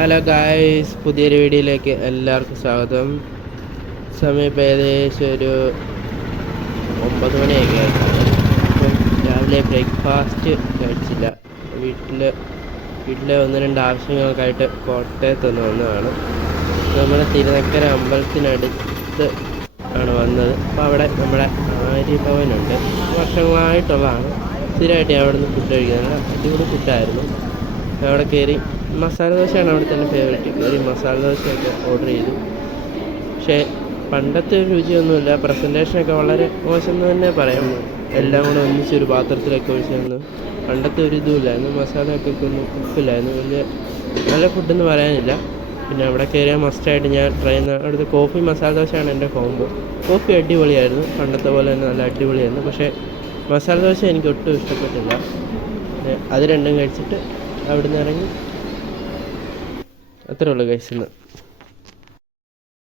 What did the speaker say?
Hello guys, പുതിയൊരു വീഡിയോയിലേക്ക് എല്ലാവർക്കും സ്വാഗതം. സമയം ഇപ്പോൾ ഏകദേശം ഒരു 9 മണിയൊക്കെ ആയിട്ടാണ്. അപ്പം രാവിലെ ബ്രേക്ക്ഫാസ്റ്റ് കഴിച്ചില്ല. വീട്ടിലെ 1-2 ആവശ്യങ്ങൾക്കായിട്ട് കോട്ടയത്തൊന്ന് വന്നതാണ്. നമ്മുടെ തിരുനക്കര അമ്പലത്തിനടുത്ത് ആണ് വന്നത്. അപ്പോൾ അവിടെ നമ്മുടെ ആര്യഭവനുണ്ട്, വർഷങ്ങളായിട്ടുള്ളതാണ്. സ്ഥിരമായിട്ട് ഞാൻ അവിടെ നിന്ന് ഫുഡ് കഴിക്കുന്നത്. അടിപൊളി ഫുഡായിരുന്നു. അവിടെ കയറി മസാല ദോശയാണ് അവിടെ തന്നെ ഫേവറേറ്റ്. കയറി മസാല ദോശയൊക്കെ ഓർഡർ ചെയ്തു. പക്ഷേ പണ്ടത്തെ ഒരു രുചിയൊന്നുമില്ല. പ്രസൻറ്റേഷനൊക്കെ വളരെ മോശം എന്ന് തന്നെ പറയാം. എല്ലാം കൂടെ ഒന്നിച്ചൊരു പാത്രത്തിലൊക്കെ ഒഴിച്ച് തന്നു. പണ്ടത്തെ ഒരു ഇതുമില്ലായിരുന്നു. മസാലയൊക്കെ ഒന്നും ഉപ്പില്ലായിരുന്നു. വലിയ നല്ല ഫുഡെന്ന് പറയാനില്ല. പിന്നെ അവിടെ കയറിയാൽ മസ്റ്റായിട്ട് ഞാൻ ട്രൈ ചെയ്യുന്ന അവിടുത്തെ കോഫി മസാല ദോശയാണ് എൻ്റെ കോംബോ. കോഫി അടിപൊളിയായിരുന്നു, പണ്ടത്തെ പോലെ തന്നെ നല്ല അടിപൊളിയായിരുന്നു. പക്ഷേ മസാല ദോശ എനിക്ക് ഒട്ടും ഇഷ്ടപ്പെട്ടില്ല. അത് രണ്ടും കഴിച്ചിട്ട് അവിടെ നിന്ന് ഇറങ്ങി. അത്രേ ഉള്ളൂ ഗൈസ് ഇന്ന്.